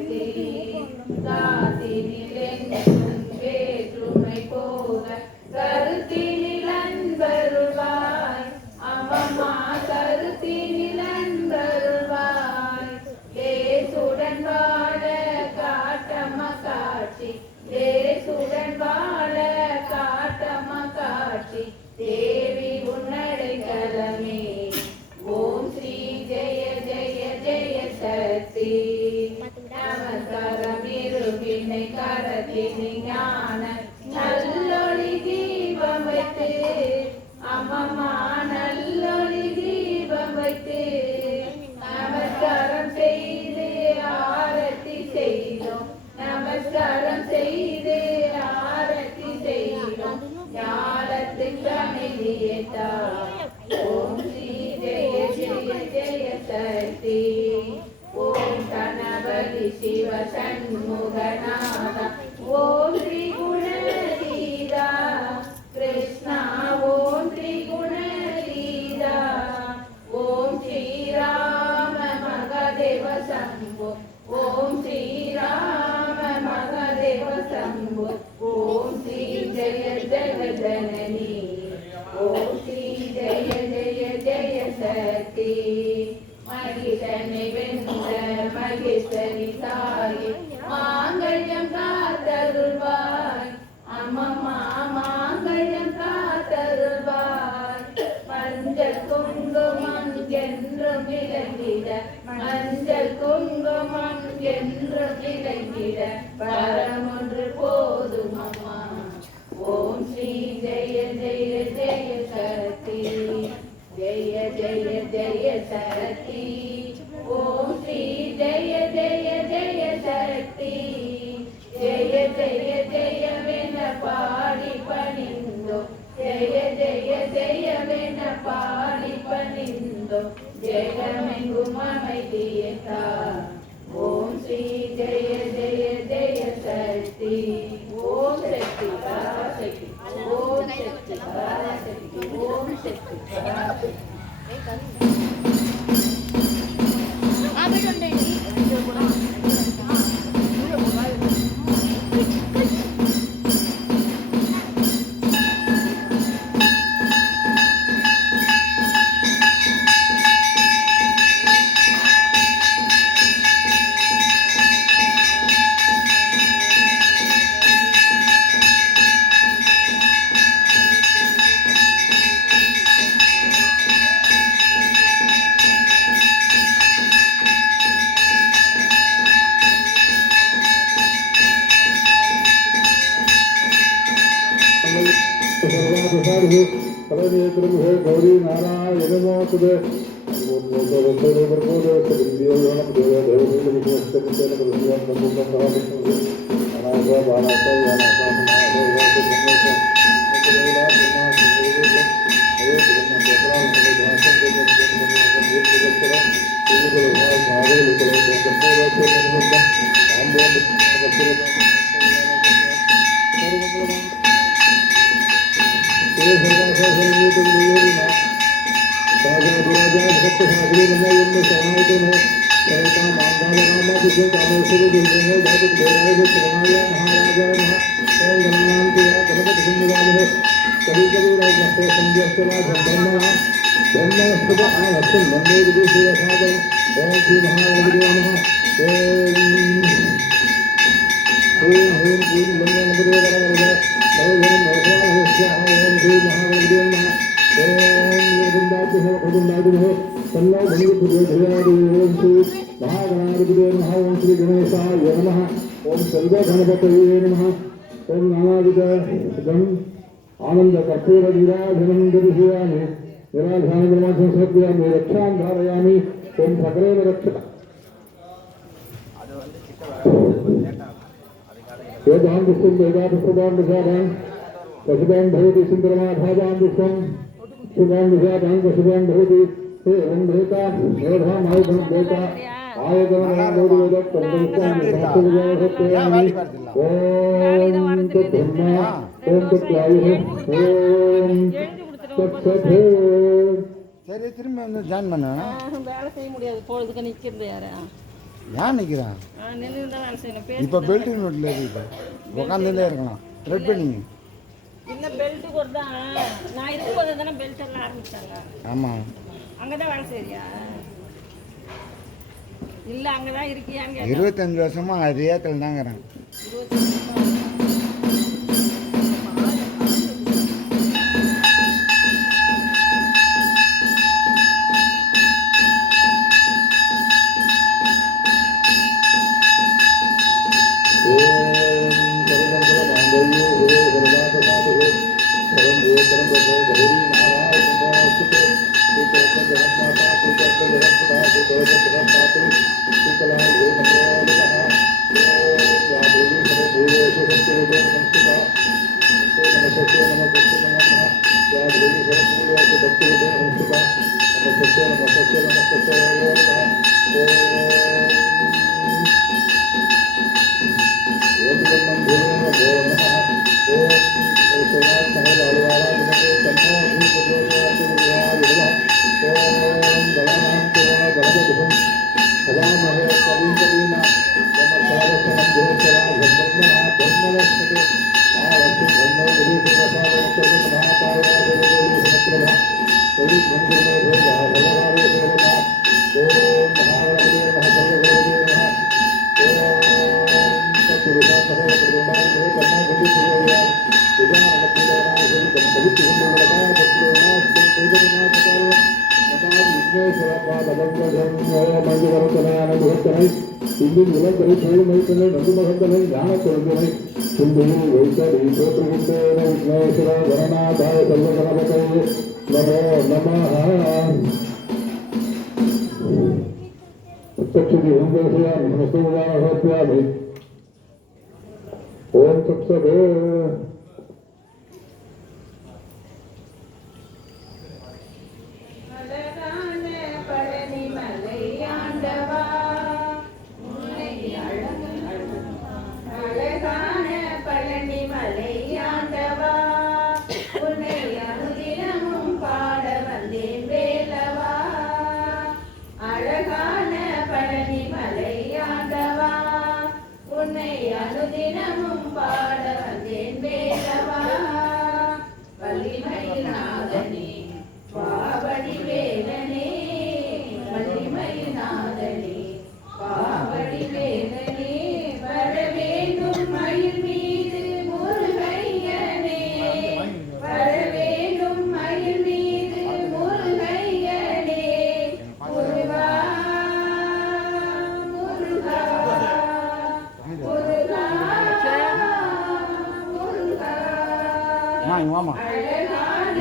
படைத்தி காத்தினிலெங்கும் வேற்றுமை போக கருத்தினில் அன்பருள்வாய் அம்மம்மா கருத்தினில் அன்பருள்வாய் தேசுடன் வாழ காட்டம்மா காட்சி தேசுடன் வாழ காட்டம்மா காட்சி தேவி உன்னடைக்கலமே ஓம் ஸ்ரீ ஜெய ஜெய ஜெய சக்தி நமஸ்காரம் இருவினை கரத்தினி ஞான நல்லொளி தீபம் வைத்து அம்மம்மா நல்லொளி தீபம் வைத்து நமஸ்காரம் செய்து ஆரத்தி செய்தோம் நமஸ்காரம் செய்து ஆரத்தி செய்தோம் ஞானத்துக்கு அமைதியேதா ஓம் ஸ்ரீ ஜெய ஜெய ஜெய சக்தி ஓம் கணபதி சிவ சண்முகநாத ஓம் ஸ்ரீ குணதீதா கிருஷ்ணா ஓம் ஸ்ரீ குணதீதா ஓம் ஸ்ரீராம மகாதேவ சம்போ ஓம் ஸ்ரீராம மகாதேவ சம்போ ஓம் ஸ்ரீ ஜெய ஜெய ஜனனி ஓம் ஸ்ரீ ஜெய ஜெய ஜெய சக்தி மகிஷனை வென்ற மகேஸ்வரி தாயே மாங்கல்யம் காத்தருள்வாய் அம்மம்மா மாங்கல்யம் காத்தருள்வாய் மஞ்சள் குங்குமம் என்றும் விளங்கிட மஞ்சள் குங்குமம் என்றும் விளங்கிட வரமொன்று போதும் அம்மா ஓம் ஸ்ரீ ஜெய ஜெய ஜெய சக்தி ஜெய ஜெய ஜெய சக்தி ஓம் ஸ்ரீ ஜெய ஜெய ஜெய சக்தி ஜெய ஜெய ஜெயமென பாடி பணிந்தோ ஜெய ஜெய ஜெயமென பாடி பணிந்தோ ஜெகமெங்கும் அமைதியேதா ஓம் ஸ்ரீ ஜெய ஜெய ஜெய சக்தி ஓம் சக்தி பராசக்தி ஓம் சக்தி பராசக்தி ஓம் சக்தி பராசக்தி गौरी नारायण नमोस्तुते आनंद कर्पूर नीराधनं दर्शयामि निराधानं ब्रह्मं समर्पयामि रक्षां धारयामि ओम सकलेन रक्षक वेदां पुष्पं वेदापुष्पां प्रसादां पशुपां भवति सुन्दरमाधावां पुष्पं शुभां प्रसादां पशुपां भवति एवं भेता मेधां आयुधं भेता आयुधं मोदवेद तन्त्रं शास्त्रविजय सत्ययामि ओम तत्ब्रह्मा ओम तत्वायुः ओम तत्सत् சரி திரும்ப வந்து ஜாயின் பண்ண வேலை செய்ய முடியாது பொழுதுக்கு நிற்கிறது யாரு ஏன் நிற்கிறான் இப்போ பெல்ட் நோட்டில் இருக்கு. இப்போ உட்காந்துலே இருக்கலாம். த்ரெட் பண்ணிங்க. இந்த பெல்ட் கூட தான் நான் இருக்கும்போது தானே பெல்ட் எல்லாம் ஆரம்பிச்சாங்க. ஆமாம், அங்கே தான் வேலை செய்றியா? இல்லை அங்கே தான் இருக்கியாங்க. 25 வருஷமாக அதே இடத்துல தாங்கிறேன். இன்றும் இளங்கரை பொழுமைத்தனை நடுமகந்தனை ஞான குழந்தனை சிந்தையில் வைத்தடி தோற்றுகின்றேன விக்னேஸ்வர கணநாதாய சர்வ கணபதே நமோ நமः. உத்தட்சதி ஓங்கேசயாமி நமஸ்தேவான ஹோத்யாமி. ஓம் தத்சத். வாமா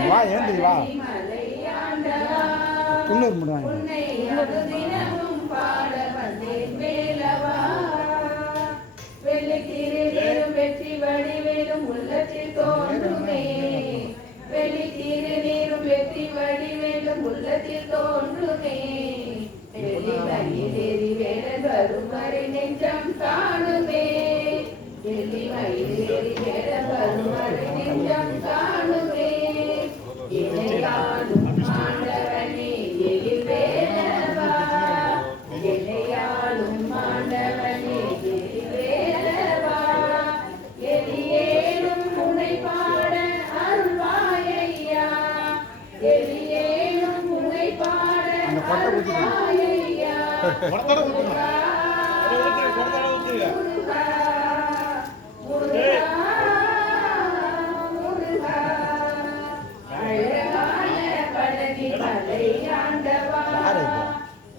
வா, ஏந்திரி வா. குள்ளூர் முடுவாங்க. வெற்றி வடிவேலும் உள்ளத்தில் தோன்றுமே. வெளித்தீரு நீரும் வெற்றி வடிவேலும் உள்ளத்தில் தோன்றுமே. வெளி வேடன் வரும் வரை நெஞ்சம் காணுமே. வெளி வேடன் வரும் வரை நெஞ்சம் காணுமே. இணையாளும் ஆண்டவனே எழில் வேலவா. இணையாளும் ஆண்டவனே எழில் வேலவா. எலியேனும் உன்னை பாட அருள்வாயையா. எலியேனும் உன்னை பாட அருள்வாயையா.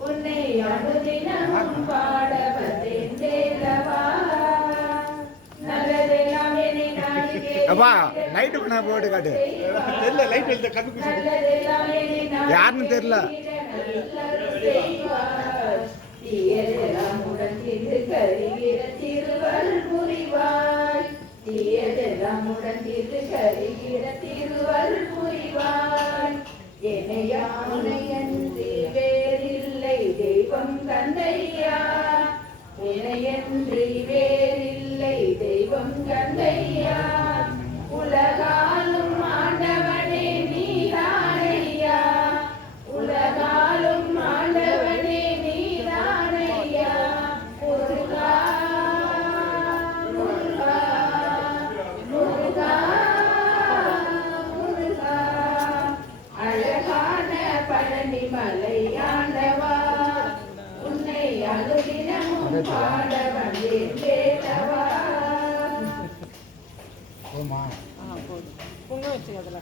உன்னை அனுதினம் பாட வந்தேன் வேலவா. நல்லதெல்லாம் என்னை நாடி அப்பா லைட்டு நான் போட்டு காட்டு. தெரியல லைட் எழுத கண்ணு யாருன்னு தெரியல. தீயதெல்லாம் உடன்றிருந்து கருகிற திருவள் புரிவாய். தீயதெல்லாம் உடன்றிருந்து கருகிற திருவள் புரிவாய். என்னையானையன்றி வேறில்லை தெய்வம் தந்தையா. இணையன்றி வேறில்லை தெய்வம் தந்தையா. உலகாலும் ஆண்டவனே நீதானையா. உலகாலும் ஆண்டவனே நீதானையா. பழனிமலை ஆண்டவா உன்னை அனுதினமும் பாட வந்தேன் கேட்டவா. பொங்க வச்சுக்கிறதுல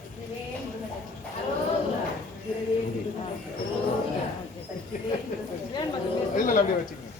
இல்ல அப்படியே வச்சுக்கோங்க.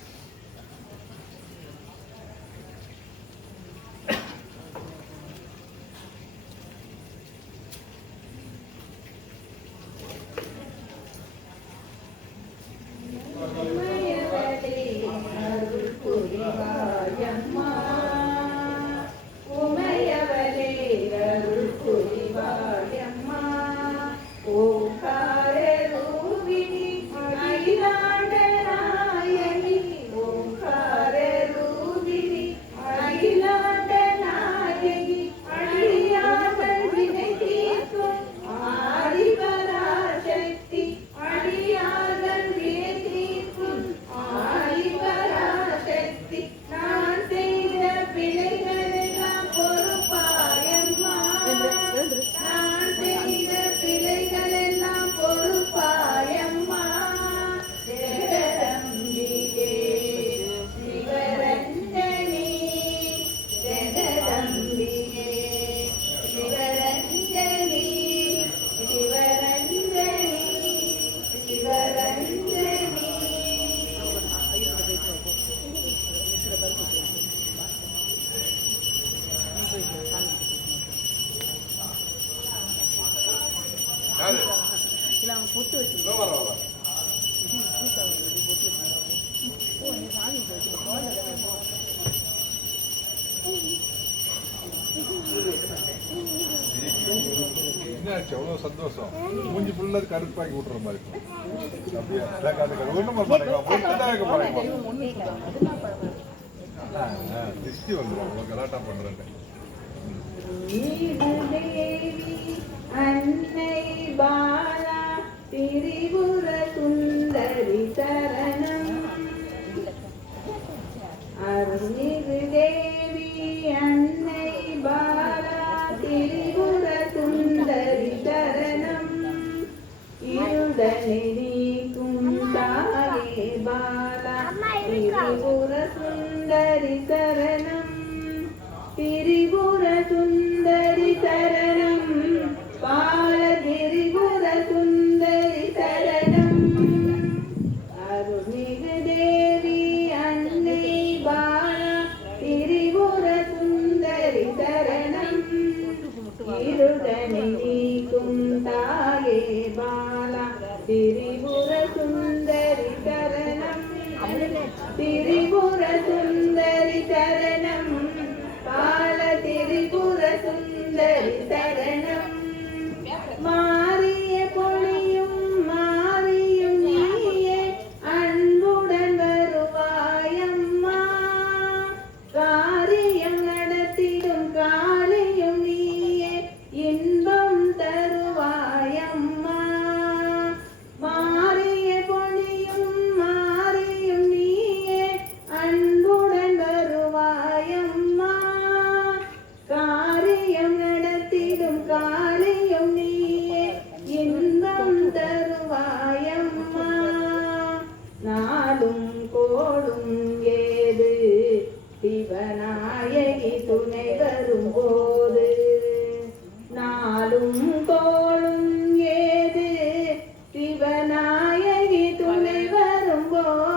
எவ்வளவு சந்தோஷம். மூஞ்சி ஃபுல்லா கருப்பாக்கி விட்டுற மாதிரி திருஷ்டி வந்துடும் கலாட்டா பண்றேன். அன்னை பாலா திரிபுர சுந்தரி சரணம். அருள்மிகு தேவி அன்னை பாலா திரிபுர சுந்தரி சரணம். இருதனை நீக்கும் தாயே பாலா திரிபுர சுந்தரி சரணம். திரிபுர சுந்தரி சரணம் பால திரிபுர சுந்தரி சரணம். அருள்மிகு தேவி அன்னை பாலா திரிபுர சுந்தரி சரணம். இருதனை நீக்கும் தாயே பாலா திரிபுர சுந்தரி சரணம். திரிபுர சுந்தரி சரணம் பால திரிபுர சுந்தரி சரணம். மாறிய பொழியும் மாறியும் நீயே அன்புடன் வருவாயம்மா. காரியம் நடத்திடும் காளியும் நீயே இன்பம் தருவாயம்மா. மாறிய பொழியும் மாறியும் நீயே அன்புடன் வருவாயம்மா. காரியம் நடத்திடும் காளியும் நீயே இன்பம் தருவாயம்மா. நாடும் கோடும் ஏது சிவன